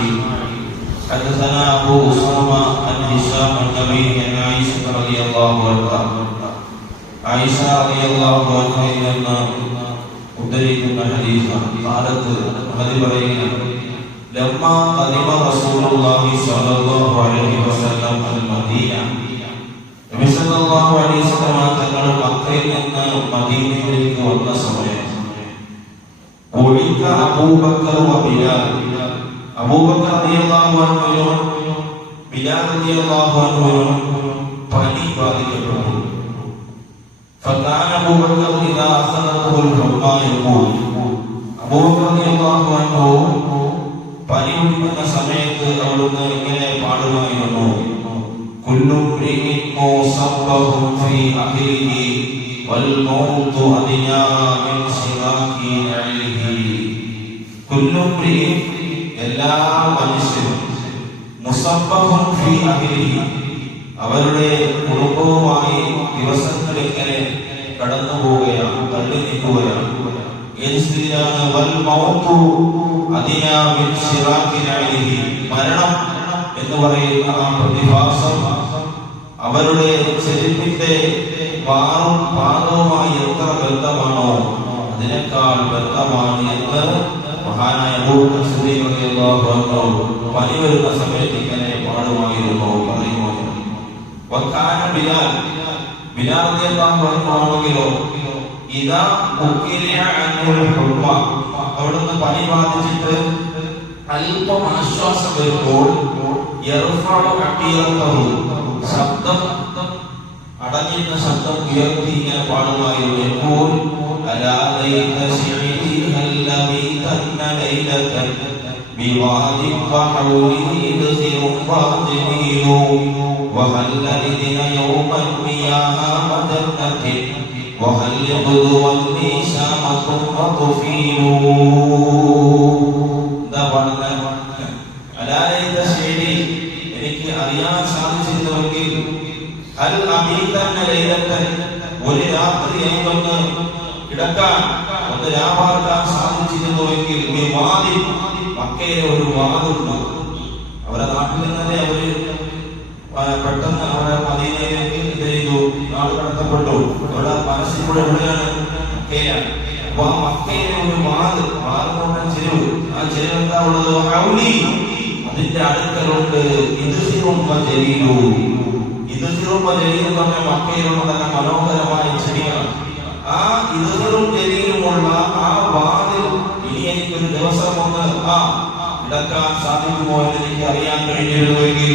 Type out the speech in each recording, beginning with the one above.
إسماعيل حدثنا أبو أسامة عن هشام عن أبيه عن عائشة رضي الله عنها عائشة رضي الله عنها إننا ഉദ്ധരിക്കുന്ന ഹദീസാണ്. കാലത്ത് മതി പറയുക ലമ്മാ ഖദിമ റസൂലുള്ളാഹി സ്വല്ലല്ലാഹു അലൈഹി വസല്ലം അൽ മദീന, നബി സല്ലല്ലാഹു അലൈഹി വസല്ലം തങ്ങൾ മക്കയിൽ നിന്ന് മദീനയിലേക്ക് വന്ന സമയം അബൂബക്കർ വ ബിലാൽ, അബൂബക്കർ റളിയല്ലാഹു അൻഹുവും ബിലാൽ റളിയല്ലാഹു അൻഹുവും പനി ബാധിക്കപ്പെട്ടു. فكان أبو بكر إذا أخذته الحمى يقول, അബൂ ബക്കർ റളിയല്ലാഹു അൻഹു പനി പിടിക്കുന്ന സമയത്ത് അവിടുന്ന് ഇങ്ങനെ പാടുമായിരുന്നു, കുല്ലു ഇംറിഇൻ മുസബ്ബഹുൻ ഫീ അഹ്ലിഹി വൽ മൗതു അദ്നാ മിൻ സിറാഖി അഹ്ലിഹി. കുല്ലു ഇംറിഇൻ, എല്ലാ മനുഷ്യരും, മുസബ്ബഹുൻ ഫീ അഹ്ലിഹി, അവരുടെ കുടുംബവുമായി ദിവസങ്ങൾ ഇങ്ങനെ കടന്നു പോവുകയാണ്, തള്ളി നീക്കുകയാണ്. മരണം എന്ന് പറയുന്ന ആ പ്രതിഭാസം അവരുടെ ചെരുപ്പിന്റെ വാറും പാദവുമായി എത്ര ബന്ധമാണോ അതിനേക്കാൾ ബന്ധമാണ് എന്ന് മഹാനായ അബൂബക്കർ സിദ്ദീഖ് റളിയല്ലാഹു അൻഹു പനി വരുന്ന സമയത്ത് ഇങ്ങനെ പാടുമായിരുന്നു, പറയുമായിരുന്നു. വക്കാന ബിലാൽ, ബിലാൽ റളിയല്ലാഹു അൻഹു ആണെങ്കിലോ ഇദാ ഉഖിലിയ അൻഹുൽ ഹുമ്മ, അവിടുന്ന് പനി ബാധിച്ചിട്ട് അല്പം ആശ്വാസം വരുമ്പോൾ യർഫഉ അഖീറതഹു, ശബ്ദം അടഞ്ഞിരുന്ന ശബ്ദം ഉയർത്തി ഇങ്ങനെ പാടുമായിരുന്നു. യഖൂൽ അലാ ലൈത ശിഇതി ഹല്ലബി തന്ന ലൈലതൻ ബിവാദി വഹൗലിഹി യദ്സിറു ഫാജിലു وهل لدينا يوما مياها مجنة وهل يبدو النشامة وطفيل. എനിക്ക് അറിയാൻ സാധിച്ചിരുന്നുവെങ്കിൽ അൽ അമീതന്ന ലൈലത്തൻ, ഒരു രാത്രി എനിക്കൊന്ന് കിടക്കാൻ, ഒന്ന് രാപാർക്കാൻ സാധിച്ചിരുന്നുവെങ്കിൽ മക്കയിലെ ഒരു വാതുണ്ട്. അവരുടെ നാട്ടിൽ നിന്നല്ലേ അവര് പെട്ടെന്ന് അവിടെ മദീനയിലേക്ക് ഇത് ചെയ്തു, നാട് കടത്തപ്പെട്ടു. അവിടെ മനസ്സിൽ കൂടെ എവിടെയാണ്? മക്കയിലാണ്. അപ്പൊ ആ മക്കയിലെ ഒരു വാതുകൊണ്ട് ചെരുവ്, ആ ചെരുവ് എന്താ ഉള്ളത്? ഹൗലി, അതിന്റെ അടുക്കലുണ്ട് ഇദ്സിറും ജലീലു. ഇദ്സിറും ജലീൽ എന്ന് പറഞ്ഞ മക്കയിലുള്ള തന്നെ മനോഹരമായ ചെടികളാണ്. ആ ഇദ്സിറും ജലീലുമുള്ള ആ വാതിൽ ഇനി എനിക്കൊരു ദിവസം ഒന്ന് കിടക്കാൻ സാധിക്കുമോ എന്ന് എനിക്ക് അറിയാൻ കഴിഞ്ഞിരുന്നുവെങ്കിൽ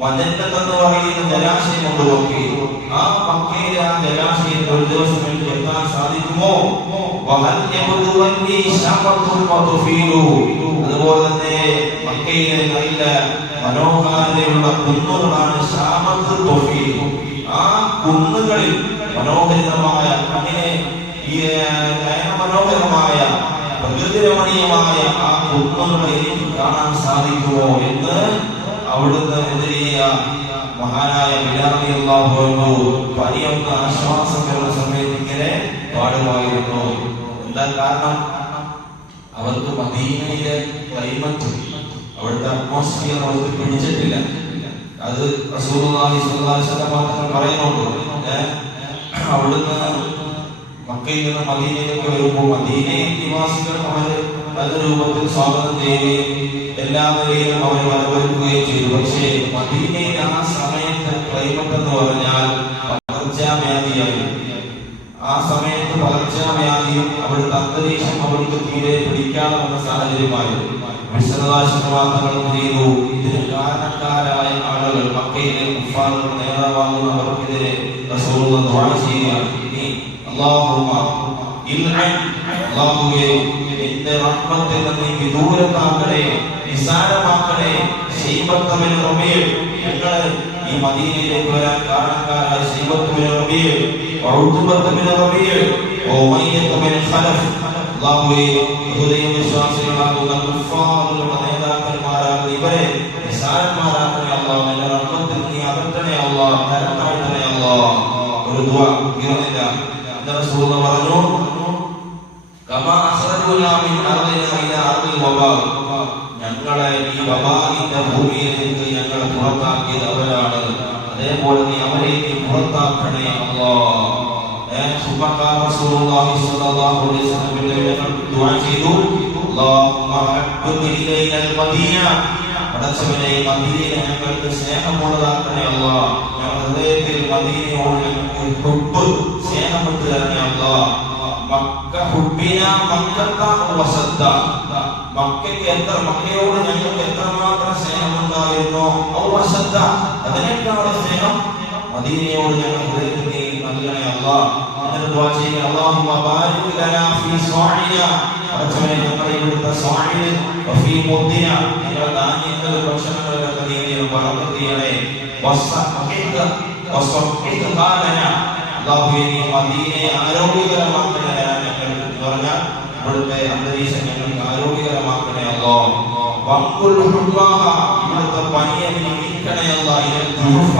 മജന്നത്ത് എന്ന് പറയുന്ന ജലാശയം കൊണ്ട് നോക്കി ആ മക്കയിലെ ആ ജലാശയത്തിൽ ഒരു ദിവസം എനിക്ക് എത്താൻ സാധിക്കുമോ? അതുപോലെ തന്നെ മക്കയിലെ നല്ല മനോഹാരിതയുള്ള കുന്നുകളാണ് ശാമത്ത് തൊഫീൽ. ആ കുന്നുകളിൽ മനോഹരിതമായ അങ്ങനെ ഈ മനോഹരമായ പ്രകൃതിരമണീയമായ ആ കുന്നുകളെ എനിക്ക് കാണാൻ സാധിക്കുമോ എന്ന് അവിടുന്ന് എതിരിയ മഹാനായ ബിലാൽ റളിയല്ലാഹു അൻഹു പനിയൊന്ന് ആശ്വാസം വരുന്ന സമയത്ത് ഇങ്ങനെ പാടുമായിരുന്നു. എന്താ കാരണം? അവർക്ക് മദീനയിലെ ക്ലൈമറ്റ്, അവിടുത്തെ അറ്റ്മോസ്ഫിയർ അവർക്ക് പിടിച്ചിട്ടില്ല. അത് റസൂലുള്ളാഹി സ്വല്ലല്ലാഹു അലൈഹി വസല്ലം മാത്രം പറയുന്നുണ്ട്. അവിടുന്ന് മക്കയിൽ നിന്ന് മദീനയിലേക്ക് വരുമ്പോൾ മദീനയിൽ നിവാസികൾ അവര് നല്ല രൂപത്തിൽ സ്വാഗതം ചെയ്യുകയും എല്ലാ നിലയിലും അവരെ വരവേൽക്കുകയും ചെയ്തു. പക്ഷേ മദീനയിൽ ആ സമയത്ത് ക്ലൈമറ്റ് എന്ന് പറഞ്ഞാൽ പകർച്ചവ്യാധിയായി. ആ സമയത്ത് പകർച്ചവ്യാധിയും അവിടുത്തെ അന്തരീക്ഷം അവർക്ക് തീരെ പിടിക്കാതെ വന്ന സാഹചര്യമായി വിശദാശങ്ങൾ ചെയ്തു. ഇതിന് കാരണക്കാരായ ആളുകൾ മക്കയിലെ കുഫാറുകൾ നേതാവാകുന്നവർക്കെതിരെ റസൂലുള്ളാഹി ദുആ ചെയ്യുകയാണ്. അല്ലാഹുവേ എന്റെ റഹ്മത്തിൽ നിന്ന് വിദൂരത്താക്കണേ, നിസാരമാക്കണേ. ശൈബത്ത് ബിൻ റബീഅ്, ഞങ്ങൾ ഈ മദീനയിലേക്ക് വരാൻ കാരണക്കാരായ Shaybah bin Rabiah, Utbah bin Rabiah, Umayyah bin Khalaf, അല്ലാഹുവേ ഹൃദയവിശ്വാസികളാകുന്ന കുഫാറുകളുടെ നേതാക്കന്മാരാകുന്ന ഇവരെ നിസാരന്മാരാക്കണേ അല്ലാഹ്. എന്റെ റഹ്മത്തിൽ നീ അകറ്റണേ അല്ലാഹ്, കരമായിട്ടണേ അല്ലാഹ്. ഒരു ദുആ ഇറങ്ങില്ല. റസൂലുള്ളാഹി പറഞ്ഞു ഞങ്ങളെ ഈ വബാഇന്റെ ഭൂമിയിലേക്ക് ഞങ്ങളെ പുറത്താക്കിയത് അവരാണ്. അതേപോലെ നീ അവരെ പുറത്താക്കണേ അല്ലാഹ്. റസൂലുള്ളാഹി സ്വല്ലല്ലാഹു അലൈഹി വസല്ലം ദുആ ചെയ്തു, അല്ലാഹുമ്മ ഹബ്ബിബ് ഇലൈനൽ മദീന, പടച്ചവനെ മദീനയെ ഞങ്ങൾക്ക് സ്നേഹമുള്ളതാക്കണേ അല്ലാഹ്. ഞങ്ങളുടെ ഹൃദയത്തിൽ മദീനയോട് ഞങ്ങൾക്ക് ഹുബ്ബ് സ്നേഹമുണ്ട് തരണേ അല്ലാഹ്. മക്ക ഹുബ്ബിന മക്കത്ത വസദ്ദ, മക്കയോട് ഞങ്ങൾക്ക് എത്രമാത്രം സ്നേഹമുണ്ടായിരുന്നോ വസദ്ദ, അതിനേക്കാൾ സ്നേഹം മദീനയോട് ഞങ്ങൾ ഹൃദയത്തിൽ നീ നൽകണേ അല്ലാഹ്. അങ്ങനെ ദുആ ചെയ്യുക, അല്ലാഹുമ്മ ബാരിക് ലനാ ഫീ സ്വാഇന, പടച്ചവനെ ഞങ്ങളുടെ ഇവിടുത്തെ സ്വാഇൽ വഫീ മുദ്ദിന, ഞങ്ങളുടെ ധാന്യങ്ങൾ ഭക്ഷണങ്ങളിലൊക്കെ നീ ബറക്കത്ത് ചെയ്യണേ. വസ്സഖിക വസ്സഖിക ഖാലന, അല്ലാഹുവേ നീ മദീനയെ ആരോഗ്യകരമാക്കണേ. ഞങ്ങൾ എന്ന് പറഞ്ഞാൽ ഇവിടുത്തെ അന്തരീക്ഷം ഞങ്ങൾക്ക് ആരോഗ്യകരമാക്കണേ അല്ലാഹ്. വഖുൽ ഹുബ്ബാഹ, ഇവിടുത്തെ പനിയെ നീക്കണേ അല്ലാഹ്. ജുഹഫ,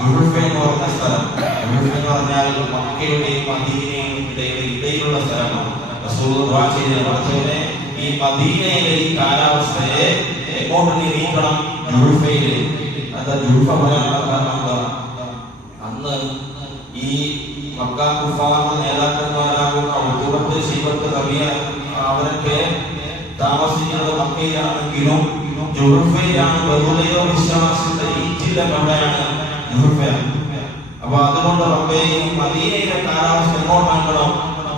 ജുഹഫ എന്ന് പറഞ്ഞ സ്ഥലം, ജുഹഫ എന്ന് പറഞ്ഞാൽ മക്കയുടെയും മദീനയും ഇടയിലുള്ള സ്ഥലമാണ്. റസൂൽ ദുആ ചെയ്ത പടച്ചവനെ ഈ മദീനയിലെ ഈ കാലാവസ്ഥയെ എങ്ങോട്ട് നീ നീക്കണം? ജുഹഫയിൽ. അതാ ജുഹഫ പറയാനുള്ള കാരണം എന്താ? അന്ന് ഈ മക്ക കുഫാറിന്റെ നേതാക്കന്മാരാകുന്ന ഉത്തുബത്ത്, ശൈബത്ത്, റബിയ അവരൊക്കെ താമസിക്കുന്നത് മക്കയിലാണെങ്കിലും ജുഹഫയിലാണ്. ബദുലയോ വിശ്വാസത്തിന്റെ ഈറ്റില്ല എവിടെയാണ്? ജുഹഫയാണ്. അപ്പൊ അതുകൊണ്ട് റബ്ബേ ഈ മദീനയിലെ കാലാവസ്ഥ എങ്ങോട്ടാക്കണം?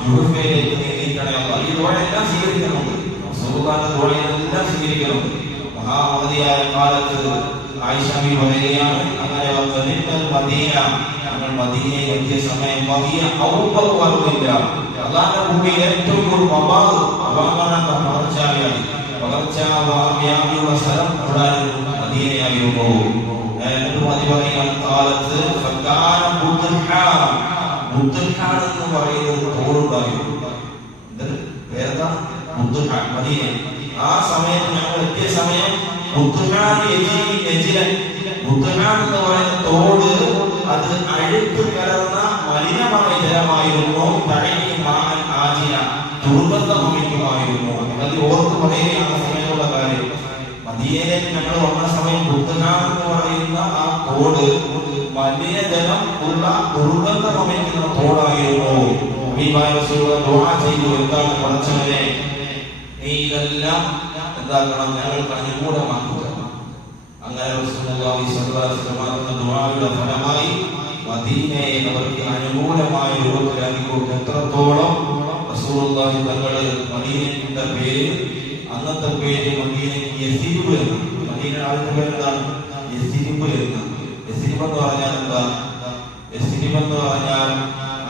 ജുഹഫയിലേക്ക് നീക്കണേ അല്ലാഹ്. ഈ ദുആയെല്ലാം സ്വീകരിക്കുന്നുണ്ട്, റസൂലുള്ളാഹിന്റെ ദുആയെല്ലാം സ്വീകരിക്കുന്നുണ്ട്. മഹാമതിയായ കാലത്ത് ആയിഷ ബി പറയുകയാണ്, അങ്ങനെ മദീന, ഞങ്ങൾ മദീനയിൽ എത്തിയ സമയം മദീന ഔപർവമില്ല, അല്ലാഹുവിന്റെ ഭൂമിയിൽ ഏറ്റവും കൂടുതൽ പകർച്ചവ്യാധിയുള്ള സ്ഥലം എവിടെയായിരുന്നു? മദീനയായിരുന്നു. എന്നിട്ട് മതി പറയുകയാണ്, കാലത്ത് ബുദ്ദുഹാൻ എന്ന് പറയുന്ന ഒരു തോടുണ്ടായിരുന്നു. പേരെന്താ? ബുദ്ദുഹാൻ, മദീന. ആ സമയത്ത് ഞങ്ങൾ എത്തിയ സമയം ബുദ്ദുഹാൻ എന്ന് പറയുന്ന തോട് അത് അഴുക്ക് കലർന്ന മലിനമായ ജലമായിരുന്നു. ദുർഗന്ധം വമിക്കുമായിരുന്നു. അത് ഓർത്ത് പറയുകയാണ് സമയത്തുള്ള കാര്യം. മദീനയിലേക്ക് ഞങ്ങൾ വന്ന സമയം ബുദ്ദുഹാൻ എന്ന് പറയുന്ന ആ തോട് മലിനജലം ഉള്ള ദുർഗന്ധം വമിക്കുന്ന തോടായിരുന്നു. ദുആ ചെയ്തു, എന്താണ്? പടച്ചവനെ നീ ഇതെല്ലാം എന്താക്കണം? ഞങ്ങൾക്ക് അനുകൂലമാക്കുക. അങ്ങനെ റസൂലുള്ളാഹി സ്വല്ലല്ലാഹു അലൈഹി വസല്ലം ദുആയുടെ ഫലമായി മദീനയെ അവർക്ക് അനുകൂലമായ രൂപത്തിലാക്കി കൊടുത്തു. എത്രത്തോളം റസൂലുള്ളാഹി തങ്ങള് മദീനയുടെ പേര്, അന്നത്തെ പേര് മദീനയ്ക്ക് യസ്രിബ് എന്ന്. മദീനയുടെ ആദ്യത്തെ പേര് എന്താണ്? യസ്രിബ് എന്ന്. യസ്രിബ് എന്ന് പറഞ്ഞാൽ എന്താ? യസ്രിബ് എന്ന് പറഞ്ഞാൽ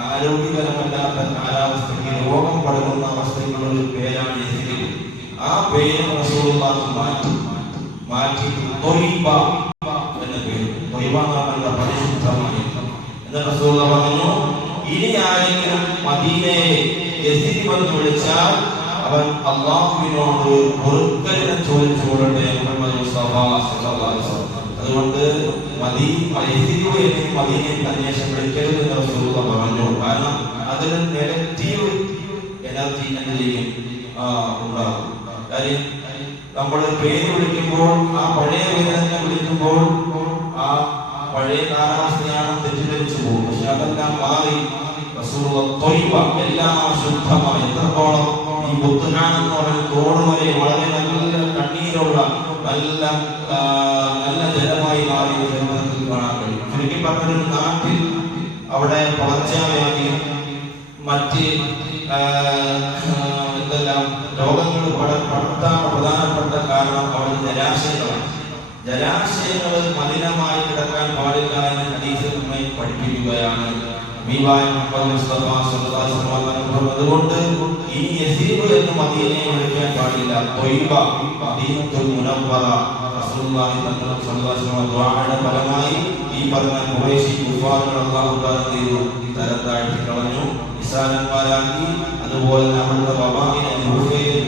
ആരോഗ്യകരമല്ലാത്ത കാലാവസ്ഥയ്ക്ക് രോഗം പടരുന്ന അവസ്ഥയ്ക്കുള്ള ഒരു പേരാണ് യസ്രിബ്. ആ പേര് റസൂലുള്ളാഹി മാറ്റി ത്വയ്ബ എന്ന പേര്. ത്വയ്ബ എന്ന് പറഞ്ഞാൽ പരിശുദ്ധമായി. എന്നിട്ട് റസൂലുള്ളാഹി പറഞ്ഞു, ഇനി ആരെങ്കിലും മദീനയെ യസ്രിബ് എന്ന് വിളിച്ചാൽ അവൻ അല്ലാഹുവിനോട് പൊറുക്കലിനെ ചോദിച്ചുകൊള്ളട്ടെ. മുഹമ്മദ് മുസ്തഫ സല്ലല്ലാഹു അലൈഹി വസല്ലം. അതുകൊണ്ട് യസ്രിബ് എന്ന് മദീനയിൽ അന്വേഷണം വിളിക്കരുത് എന്ന് റസൂലുള്ളാഹി പറഞ്ഞു. കാരണം അതിന് നെഗറ്റീവ് എനർജി എന്ത് ചെയ്യും? ഉണ്ടാകും. കാര്യം നമ്മൾ പേര് വിളിക്കുമ്പോൾ ആ പഴയ പേര് തന്നെ വിളിക്കുമ്പോൾ ആ പഴയ കാലാവസ്ഥയാണ് തെറ്റിദ്ധരിച്ചു പോകും. പക്ഷെ അതെല്ലാം മാറി എല്ലാം ശുദ്ധമായി. എത്രത്തോളം ഈ ബുദ്ദുഹാൻ എന്ന് പറയുന്ന തോട് വരെ വളരെ നല്ല കണ്ണീരുള്ള നല്ല ജലമായി മാറി ജനത്തിൽ കാണാൻ കഴിയും. ചുരുക്കി പറഞ്ഞൊരു നാട്ടിൽ അവിടെ പകർച്ചവ്യാധിയും മറ്റ് എന്തെല്ലാം രോഗങ്ങൾ പടർത്താൻ പ്രധാനപ്പെട്ട കാരണം അവിടെ ജലാശയങ്ങളാണ്. ജലാശയങ്ങൾ മലിനമായി കിടക്കാൻ പാടില്ല എന്ന് ഹദീസിൽ നമ്മെ പഠിപ്പിക്കുകയാണ്. അതുകൊണ്ട് ഈ യസ്രിബ് എന്ന് മദീനയെ വിളിക്കാൻ പാടില്ല. ത്വയ്ബ, മദീനത്തുൽ മുനവ്വറ. റസൂലുള്ളാഹി സ്വല്ലല്ലാഹു അലൈഹി വസല്ലം ദുആയുടെ ഫലമായി ഈ പറഞ്ഞ ഖുറൈശി കുഫാറുകൾ അല്ലാഹു തആല തരം താഴ്ത്തി കളഞ്ഞു, നിസാരന്മാരാക്കി. അതുപോലെ നമ്മുടെ വബാഇനെ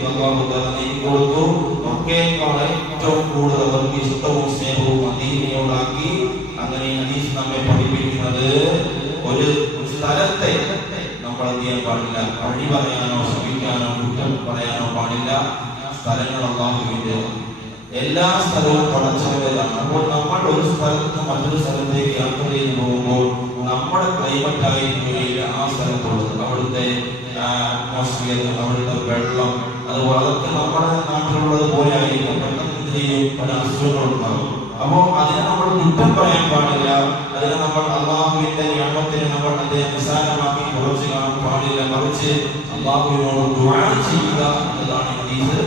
അല്ലാഹു തആല നീക്കി കൊടുത്തു. മക്കയേക്കാൾ ഏറ്റവും കൂടുതൽ അവർക്ക് ഇഷ്ടവും സ്നേഹവും മദീനയോടാക്കി. അങ്ങനെ ഹദീസ് നമ്മെ പഠിപ്പിക്കുന്നത് ഒരു സ്ഥലത്തെ നമ്മൾ എന്ത് ചെയ്യാൻ പാടില്ല, പഴി പറയാനോ ശപിക്കാനോ കുറ്റം പറയാനോ പാടില്ല. സ്ഥലങ്ങൾ അല്ലാഹുവിന്റെ, എല്ലാ സ്ഥലവും പടച്ചവന്റേതാണ്. അപ്പോൾ നമ്മൾ ഒരു സ്ഥലത്ത് നിന്ന് മറ്റൊരു സ്ഥലത്തേക്ക് യാത്ര ചെയ്ത് പോകുമ്പോൾ നമ്മുടെ ക്ലൈമറ്റ് ആയിരിക്കുകയില്ല ആ സ്ഥലത്തുള്ളത്. അവിടുത്തെ അറ്റ്മോസ്ഫിയർ, അവിടുത്തെ വെള്ളം, അതുപോലെ അതൊക്കെ നമ്മുടെ നാട്ടിലുള്ളത് പോലെ ആയിരിക്കും. പെട്ടെന്ന് എന്ത് ചെയ്യും, പല അസുഖങ്ങളുണ്ടാകും. അപ്പോൾ അതിനെ നമ്മൾ കുറ്റം പറയാൻ പാടില്ല. അതിനെ നമ്മൾ അള്ളാഹുവിന്റെ നിയമത്തിന് നമ്മൾ അതിനെ നിസ്സാരമാക്കി കുറച്ച് കാണാൻ പാടില്ല. മറിച്ച് അള്ളാഹുവിനോട് ദുആ ചെയ്യുക എന്നതാണ് ഹദീസ്